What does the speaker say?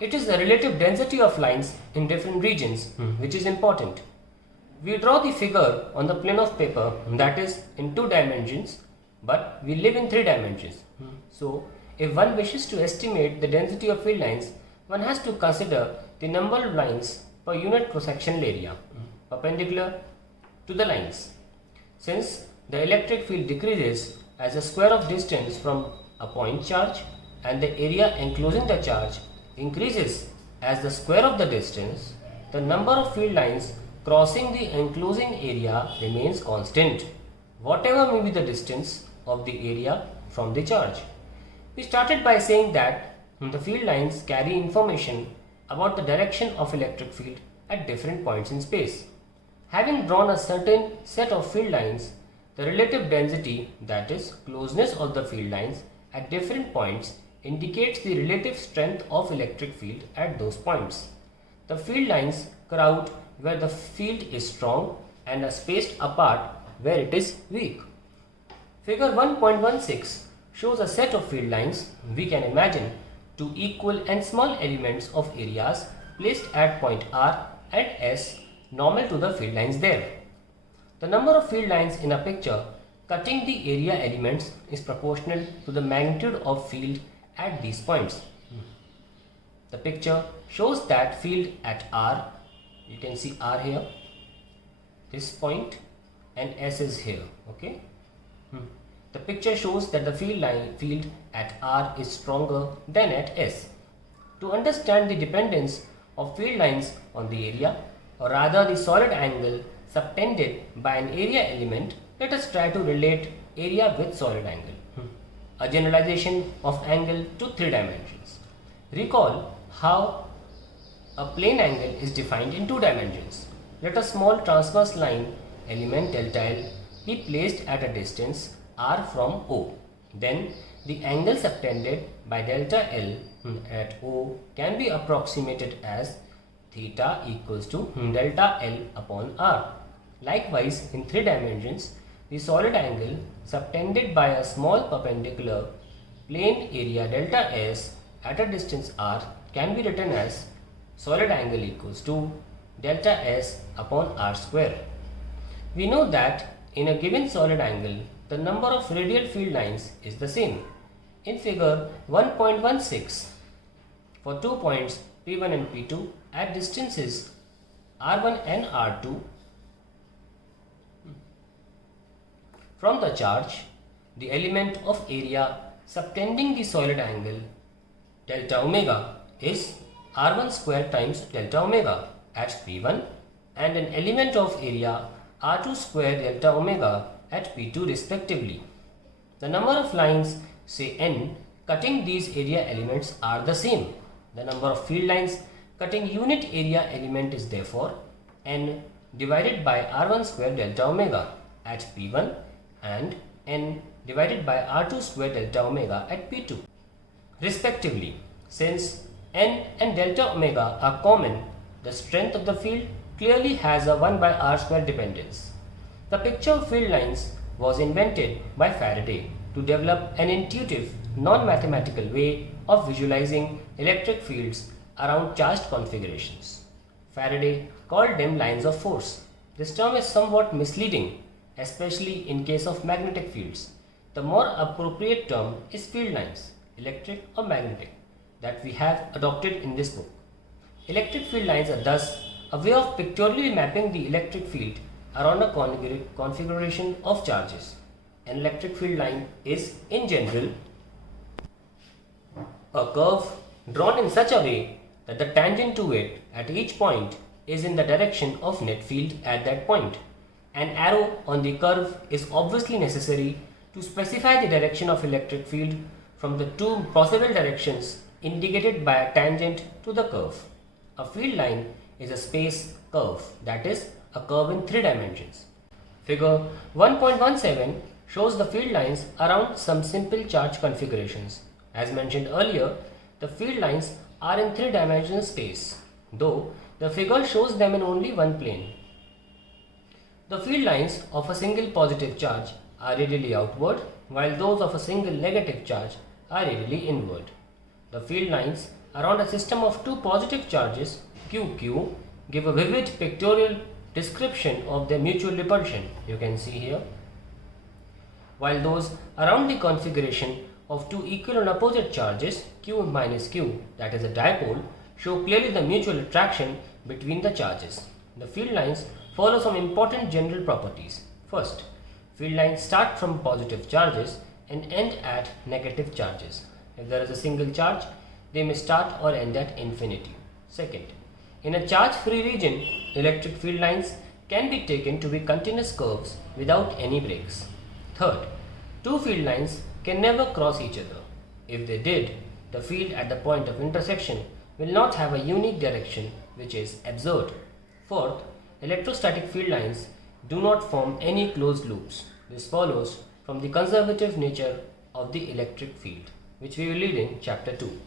It is the relative density of lines in different regions which is important. We draw the figure on the plane of paper, that is in 2 dimensions, but we live in 3 dimensions. So, if one wishes to estimate the density of field lines, one has to consider the number of lines per unit cross-sectional area perpendicular to the lines. Since the electric field decreases as the square of distance from a point charge and the area enclosing the charge increases as the square of the distance, the number of field lines crossing the enclosing area remains constant, whatever may be the distance of the area from the charge. We started by saying that the field lines carry information about the direction of electric field at different points in space. Having drawn a certain set of field lines, the relative density, that is closeness of the field lines at different points, indicates the relative strength of electric field at those points. The field lines crowd where the field is strong and are spaced apart where it is weak. Figure 1.16 shows a set of field lines we can imagine two equal and small elements of areas placed at point R and S normal to the field lines there. The number of field lines in a picture cutting the area elements is proportional to the magnitude of field at these points. The picture shows that field at R, you can see R here, this point, and S is here. Okay. The picture shows that the field at R is stronger than at S. To understand the dependence of field lines on the area, or rather the solid angle subtended by an area element, let us try to relate area with solid angle. A generalization of angle to 3 dimensions. Recall how a plane angle is defined in 2 dimensions. Let a small transverse line element delta L be placed at a distance R from O. Then the angle subtended by delta L at O can be approximated as theta equals to delta L upon R. Likewise, in 3 dimensions, the solid angle subtended by a small perpendicular plane area delta S at a distance R can be written as solid angle equals to delta S upon R square. We know that in a given solid angle, the number of radial field lines is the same. In figure 1.16, for 2 points P1 and P2 at distances R1 and R2 from the charge, the element of area subtending the solid angle delta omega is R1 square times delta omega at P1 and an element of area R2 square delta omega at P2 respectively. The number of lines, say n, cutting these area elements are the same. The number of field lines cutting unit area element is therefore n divided by R1 square delta omega at P1 and n divided by R2 square delta omega at P2 respectively. Since n and delta omega are common, the strength of the field clearly has a 1 by R square dependence. The picture of field lines was invented by Faraday to develop an intuitive, non-mathematical way of visualizing electric fields around charged configurations. Faraday called them lines of force. This term is somewhat misleading, especially in case of magnetic fields. The more appropriate term is field lines, electric or magnetic, that we have adopted in this book. Electric field lines are thus a way of pictorially mapping the electric field around a configuration of charges. An electric field line is, in general, a curve drawn in such a way that the tangent to it at each point is in the direction of net field at that point. An arrow on the curve is obviously necessary to specify the direction of electric field from the 2 possible directions indicated by a tangent to the curve. A field line is a space curve, that is, a curve in 3 dimensions. Figure 1.17 shows the field lines around some simple charge configurations. As mentioned earlier, the field lines are in 3 dimensional space, though the figure shows them in only one plane. The field lines of a single positive charge are radially outward, while those of a single negative charge are radially inward. The field lines around a system of two positive charges QQ give a vivid pictorial description of their mutual repulsion. You can see here. While those around the configuration of two equal and opposite charges Q minus Q, that is a dipole, show clearly the mutual attraction between the charges. The field lines follow some important general properties. First, field lines start from positive charges and end at negative charges. If there is a single charge, they may start or end at infinity. Second, in a charge-free region, electric field lines can be taken to be continuous curves without any breaks. Third, two field lines can never cross each other. If they did, the field at the point of intersection will not have a unique direction, which is absurd. Fourth, electrostatic field lines do not form any closed loops. This follows from the conservative nature of the electric field, which we will read in chapter 2.